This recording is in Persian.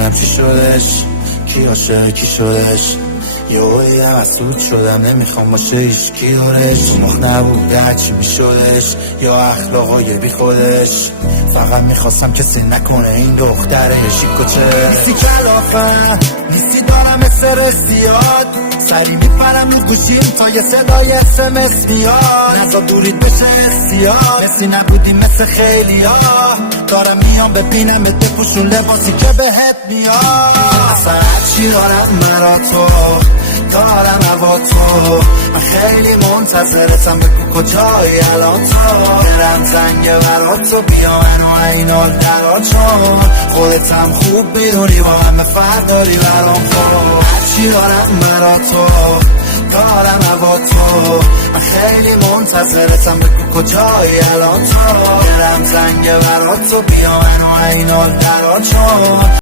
نمیدونم چی شدش، کی عاشق کی شدش. یهویی حسود شدم نمیخوام باشه هیچکی دورش. مخ نبوده هرچی میشدش یا اخلاقای بی خودش. فقط میخواستم کسی نکنه این دختره شیکوچه. نیستی کلافم نیستی دارم استرسیاد، سری میپرم رو گوشیم تا یه صدای SMS میاد. نزا دورید بشه استیاد، مثلی نبودی مثل خیلی ها. دارم میام ببینم بپوشون لباسی که بهت میاد. اصلا هرچی دارم مرا تو دارم هوا تو. من خیلی منتظرتم بگو کجایی الان تو. برم زنگ برا تو بیا منو این حال درا، چون خودتم خوب میدونی با همه فرق داری برام. خب هرچی دارم مرا تو دارم هوا تو. من خیلی منتظرتم بگو کجایی الان تو. برم زنگ برا تو بیا منو این حال درا، چون